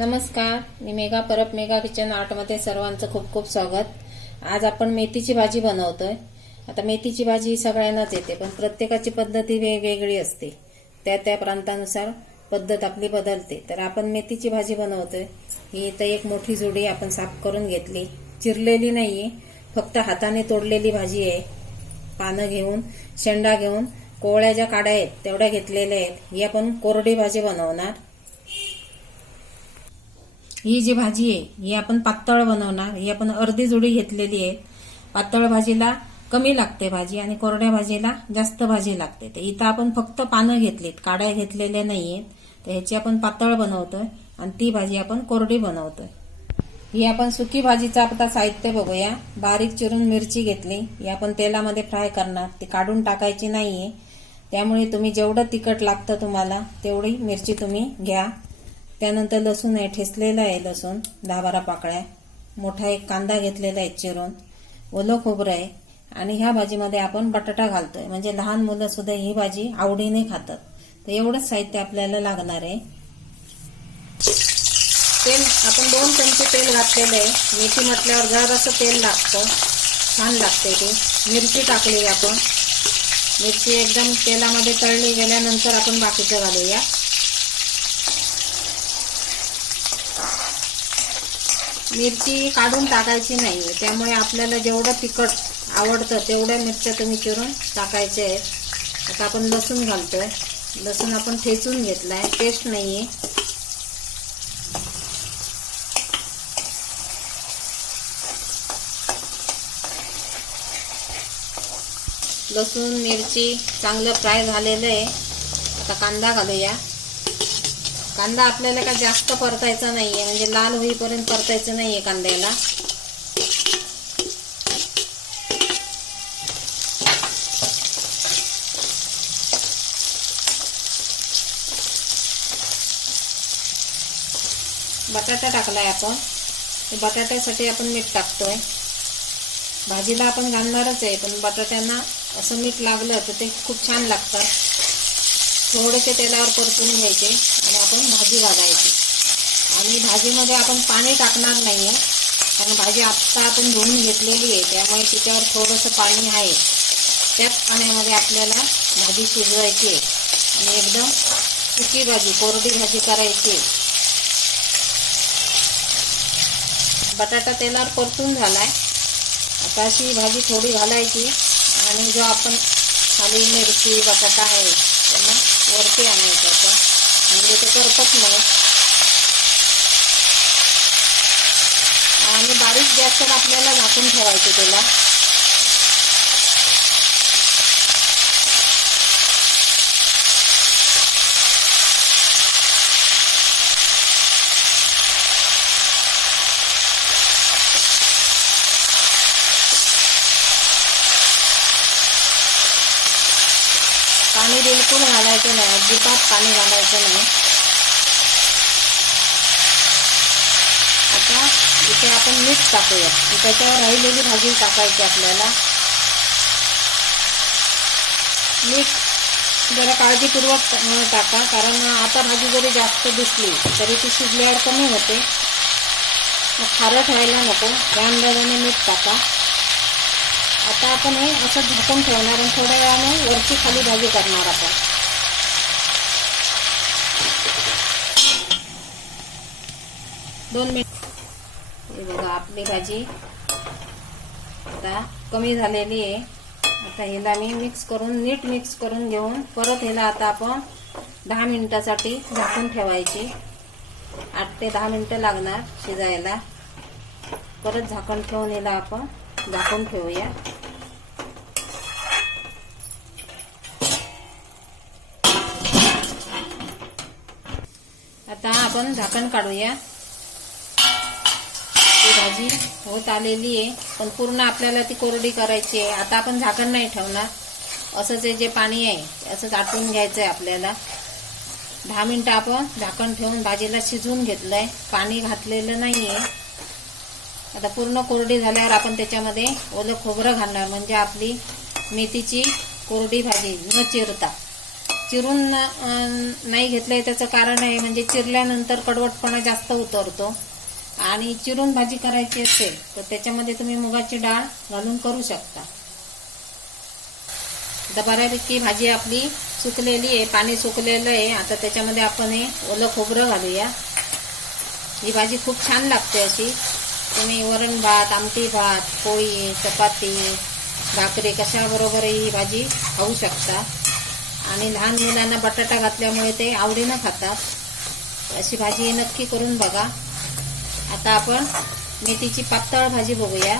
नमस्कार मी मेगा परब मेगा किचन आर्टमध्ये सर्वांचं खूप खूप स्वागत. आज आपण मेथीची भाजी बनवतोय. आता मेथीची भाजी सगळ्यांनाच येते पण प्रत्येकाची पद्धती वेगवेगळी असते. त्या त्या प्रांतानुसार पद्धत आपली बदलते. तर आपण मेथीची भाजी बनवतोय. ही इथं एक मोठी जोडी आपण साफ करून घेतली. चिरलेली नाहीये फक्त हाताने तोडलेली भाजी आहे. पानं घेऊन शेंडा घेऊन कोवळ्या ज्या काड्या आहेत तेवढ्या घेतलेल्या आहेत. ही आपण कोरडी भाजी बनवणार. ही जी भाजी आहे ही आपण पातळ बनवणार ही आपण अर्धी जुडी घेतलेली आहे. पातळ भाजीला कमी लागते भाजी आणि कोरड्या भाजीला जास्त भाजी लागते. तर इथं आपण फक्त पानं घेतलीत काड्या घेतलेल्या नाहीयेत. तर ह्याची आपण पातळ बनवतोय आणि ती भाजी आपण कोरडी बनवतोय. ही आपण सुकी भाजीचं आता साहित्य बघूया. बारीक चिरून मिरची घेतली. ही आपण तेलामध्ये फ्राय करणार. ती काढून टाकायची नाहीये. त्यामुळे तुम्ही जेवढं तिखट लागतं तुम्हाला तेवढी मिरची तुम्ही घ्या. त्यानंतर लसूण आहे ठेचलेला आहे लसूण दहा बारा पाकळ्या मोठा एक कांदा घेतलेला आहे चिरून ओलं खोबरं आहे आणि ह्या भाजीमध्ये आपण बटाटा घालतोय. म्हणजे लहान मुलं सुद्धा ही भाजी आवडीने खातात. तर एवढंच साहित्य आपल्याला लागणार आहे. तेल आपण दोन चमचे तेल घातलेलं आहे. मेथी म्हटल्यावर जरासं तेल लागतं. छान लागते ते. मिरची टाकली आपण. मिरची एकदम तेलामध्ये तळली गेल्यानंतर आपण बाकीचं घालूया. मिरची काढून टाकायची नाही त्यामुळे आपल्याला जेवढं तिखट आवडतं तेवढ्या मिरच्या तुम्ही चिरून टाकायच्या आहेत. आता आपण लसूण घालतोय. लसूण आपण ठेचून घेतलाय. नाही आहे लसूण मिरची चांगलं फ्राय झालेलं आहे. आता कांदा घालूया. कांदा आपल्याला का जास्त परतायचा नाही आहे म्हणजे लाल होईपर्यंत परतायचं नाही आहे कांद्याला. बटाटा टाकलाय आपण. ते बटाट्यासाठी आपण मीठ टाकतोय. भाजीला आपण घालणारच आहे पण बटाट्यांना असं मीठ लागलं तर ते खूप छान लागतात. थोडेसे तेलावर परतून घ्यायचे आणि भाजी घालायची आणि पाणी टाकणार नाही आहे कारण भाजी आत्ता आपण धुवून आहे तिच्यावर थोडंसं पाणी आहे. त्याच पाण्यामध्ये आपल्याला भाजी आहे. आणि एकदम सुकी भाजी, कोरडी भाजी करायची बटाटा तेलावर परतून आता भाजी थोडी आणि जो आपण खाली मिरची, बटाटा आहे त्यांना वरती आणायचं आता म्हणजे ते करपत नाही आणि बारीक गॅसवर आपल्याला झाकून ठेवायचं त्याला. पाणी बिलकुल घालायचं नाही. अजिबात पाणी घालायचं नाही. आता इथे आपण मीठ टाकूया. त्याच्यावर राहिलेली भाजी टाकायची आपल्याला. मीठ जरा काळजीपूर्वक टाका कारण आता भाजी जरी जास्त दिसली तरी ती शिजल्यावर कमी होते. मग खारट व्हायला नको. त्या अंदाजाने मीठ टाका. आता आपण हे असं झाकून ठेवणार आणि थोड्या वेळाने वरची खाली भाजी करणार आपण. दोन मिनिट. हे बघा आपली भाजी आता कमी झालेली आहे. आता हिला मी मिक्स करून नीट मिक्स करून घेऊन परत हिला आता आपण दहा मिनिटासाठी झाकून ठेवायची. आठ ते दहा मिनटं लागणार शिजायला. परत झाकण ठेवून हिला आपण झाकून ठेवूया आता आपण झाकण काढूया. ती भाजी होत आलेली आहे. पण पूर्ण आपल्याला ती कोरडी करायची आहे. आता आपण झाकण नाही ठेवणार. असंच जे पाणी आहे असंच आटवून घ्यायचं आहे आपल्याला. दहा मिनटं आपण झाकण ठेवून भाजीला शिजवून घेतलंय. पाणी घातलेलं नाही आहे आता पूर्ण कोरडी झाल्यावर आपण त्याच्यामध्ये ओलं खोबरं घालणार. म्हणजे आपली मेथीची कोरडी भाजी न चिरता. चिरून नाही नाही घेतलंय त्याचं कारण आहे म्हणजे चिरल्यानंतर कडवटपणा जास्त उतरतो. आणि चिरून भाजी करायची असेल तर त्याच्यामध्ये तुम्ही मुगाची डाळ घालून करू शकता. आता बऱ्यापैकी भाजी आपली सुकलेली आहे पाणी सुकलेलं आहे. आता त्याच्यामध्ये आपण हे ओलं खोबरं घालूया. ही भाजी खूप छान लागते अशी. तुम्ही वरण भात आमटी भात पोळी चपाती भाकरी कशाबरोबरही ही भाजी खाऊ शकता. आणि लहान मुलांना बटाटा घातल्यामुळे ते आवडीनं खातात. अशी भाजी नक्की करून बघा. आता आपण मेथीची पातळ भाजी बघूया.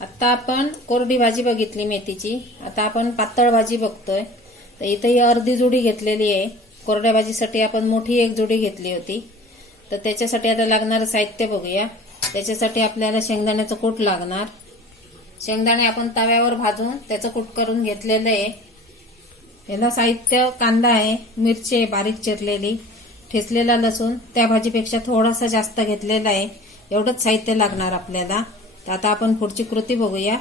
आता आपण कोरडी भाजी बघितली मेथीची. आता आपण पातळ भाजी बघतोय. तर इथे ही अर्धी जुडी घेतलेली आहे. कोरड्या भाजीसाठी आपण मोठी एक जुडी घेतली होती. तर त्याच्यासाठी आता लागणारं साहित्य बघूया. त्याच्यासाठी आपल्याला शेंगदाण्याचं कूट लागणार. शेंगदाणे आपण तव्यावर भाजून त्याचं कूट करून घेतलेलं आहे. याला साहित्य कांदा आहे मिरची आहे बारीक चिरलेली ठेचलेला लसूण त्या भाजीपेक्षा थोडासा जास्त घेतलेला आहे. एवढंच साहित्य लागणार आपल्याला. तर आता आपण पुढची कृती बघूया.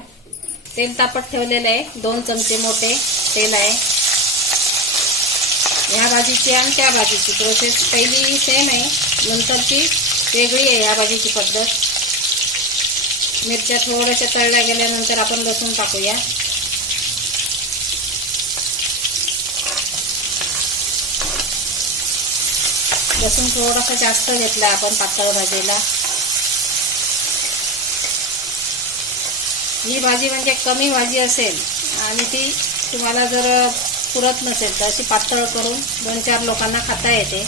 तेल तापत ठेवलेलं आहे. दोन चमचे मोठे तेल आहे. ह्या भाजीची आणि त्या भाजीची प्रोसेस पहिली सेम आहे. नंतरची वेगळी आहे या भाजीची पद्धत. मिरच्या थोड्याशा तळल्या गेल्यानंतर आपण लसूण टाकूया. लसूण थोडासा जास्त घेतला आपण पातळ भाजीला. ही भाजी म्हणजे कमी भाजी असेल आणि ती तुम्हाला जर पुरत नसेल तर अशी पातळ करून दोन चार लोकांना खाता येते.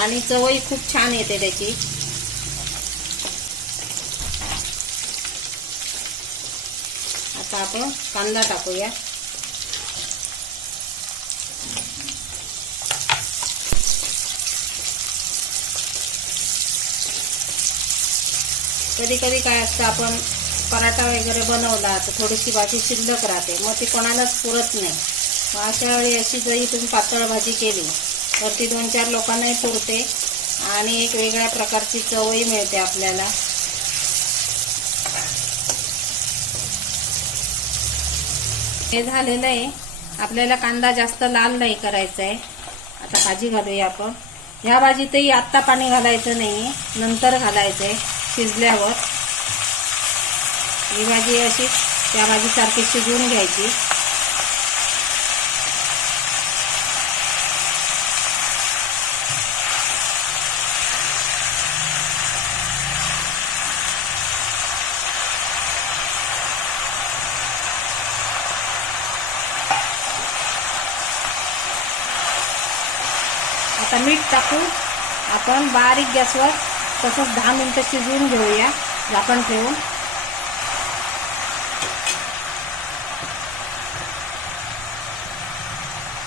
आणि चवही खूप छान येते त्याची. आता आपण कांदा टाकूया. कधी कधी काय असतं आपण पराठा वगैरे बनवला तर थोडीशी भाजी शिल्लक राहते. मग ती कोणालाच पुरत नाही. मग अशा वेळी अशी जरी तुम्ही पातळ भाजी केली तर ती दोन चार लोकांनाही पुरते आणि एक वेगळ्या प्रकारची चवही मिळते आपल्याला. हे झालेलं आहे. आपल्याला कांदा जास्त लाल नाही करायचा आहे आता भाजी घालूया आपण. ह्या भाजीतही आत्ता पाणी घालायचं नाही नंतर घालायचं आहे शिजल्यावर. ही भाजी अशी त्या भाजीसारखी शिजवून घ्यायची. आता मीठ टाकून आपण बारीक गॅसवर तसंच दहा मिनटं शिजवून घेऊया. झाकण ठेवून.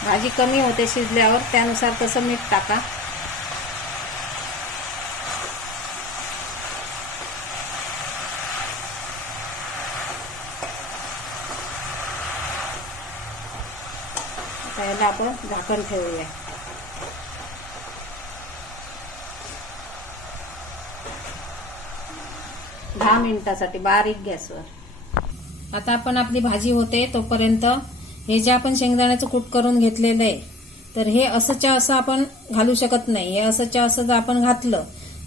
भाजी कमी होते शिजल्यावर त्यानुसार तसं मीठ टाका. याला आपण झाकण ठेवूया. दहा मिनिटासाठी बारीक गॅसवर. आता आपण आपली भाजी होते तोपर्यंत हे जे आपण शेंगदाण्याचं कूट करून घेतलेलं आहे तर हे असंच्या असं आपण घालू शकत नाही. हे असंच्या असं जर आपण घातलं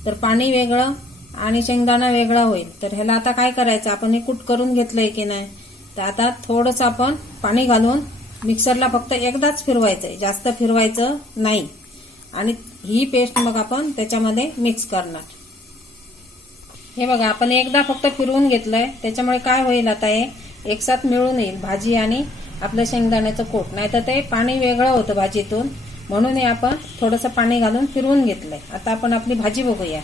तर पाणी वेगळं आणि शेंगदाणा वेगळा होईल. तर ह्याला आता काय करायचं? आपण हे कूट करून घेतलंय की नाही? तर आता थोडंसं आपण पाणी घालून मिक्सरला फक्त एकदाच फिरवायचं आहे जास्त फिरवायचं नाही. आणि ही पेस्ट मग आपण त्याच्यामध्ये मिक्स करणार. हे बघा आपण एकदा फक्त फिरवून घेतलंय. त्याच्यामुळे काय होईल आता हे? एकसाथ मिळून येईल. भाजी आणि आपलं शेंगदाण्याचं कोट. नाहीतर ते पाणी वेगळं होतं भाजीतून. म्हणून हे आपण थोडंसं पाणी घालून फिरवून घेतलंय. आता आपण आपली भाजी बघूया.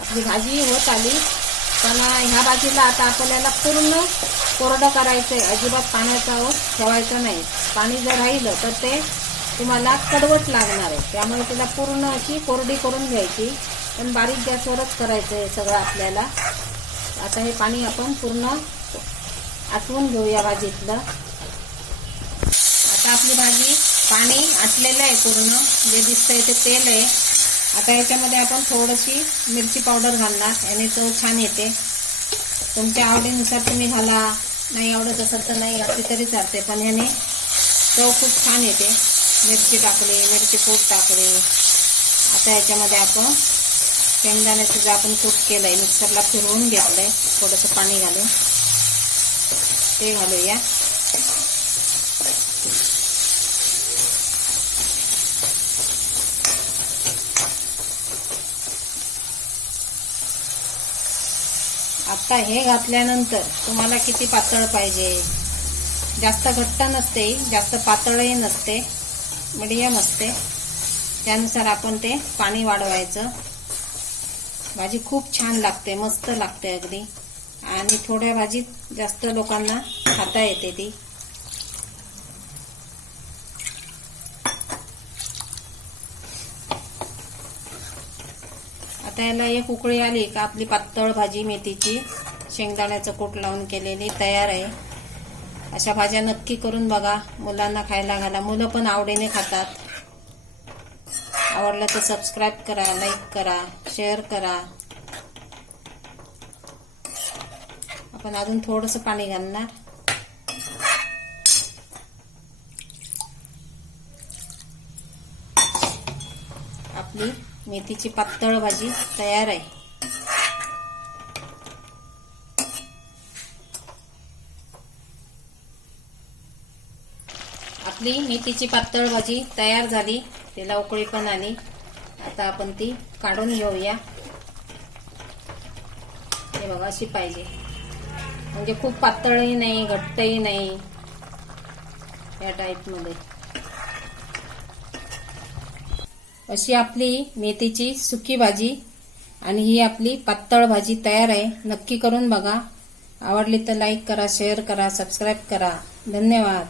आपली भाजी होत आली. पण ह्या भाजीला आता आपल्याला पूर्ण कोरडं करायचं आहे अजिबात पाण्याचा ठेवायचं नाही. पाणी जर राहिलं तर ते तुम्हाला कडवट लागणार आहे. त्यामुळे त्याला पूर्ण अशी कोरडी करून घ्यायची. पण बारीक गॅसवरच करायचं आहे सगळं आपल्याला. आता हे पाणी आपण पूर्ण आटवून घेऊया भाजीतलं. आपली भाजी पाणी आटलेलं आहे पूर्ण. जे दिसतंय ते तेल आहे. आता याच्यामध्ये आपण थोडीशी मिरची पावडर घालणार. याने चव छान येते. तुमच्या आवडीनुसार तुम्ही घाला. नाही आवडत असेल तर नाही घातली तरी चालते. पण ह्याने चव खूप छान येते. मिरची टाकली मिरची पूड टाकली. आता याच्यामध्ये आपण शेंगदाण्याचं जे आपण कूट केलं आहे मिक्सरला फिरवून घेतलं आहे थोडंसं पाणी घालून. ते घालूया. आता हे घातल्यानंतर तुम्हाला किती पातळ पाहिजे? जास्त घट्ट नसते जास्त पातळही नसते मिडियम असते. त्यानुसार आपण ते पाणी वाढवायचं. भाजी खूप छान लागते मस्त लागते अगदी. आणि थोड्या भाजीत जास्त लोकांना खाता येते ती. आता याला एक उकळी आली का आपली पातळ भाजी मेथीची शेंगदाण्याचं कूट लावून केलेली तयार आहे. अशा भाज्या नक्की करून बघा मुलांना खायला घाला. मुलं पण आवडीने खातात. आवडलं तर सबस्क्राईब करा लाईक करा शेअर करा. आपण अजून थोडंसं पाणी घालणार. आपली मेथीची पातळ भाजी तयार आहे. आपली मेथीची पातळ भाजी तयार झाली. तिला उकळी पण आली. आता आपण ती काढून घेऊया. हे बघा अशी पाहिजे. म्हणजे खूप पातळही नाही घट्टही नाही या टाईपमध्ये अशी आपली मेथीची सुकी भाजी आणि ही आपली पातळ भाजी तयार आहे. नक्की करून बघा. आवडली तर लाईक करा शेअर करा सबस्क्राईब करा. धन्यवाद.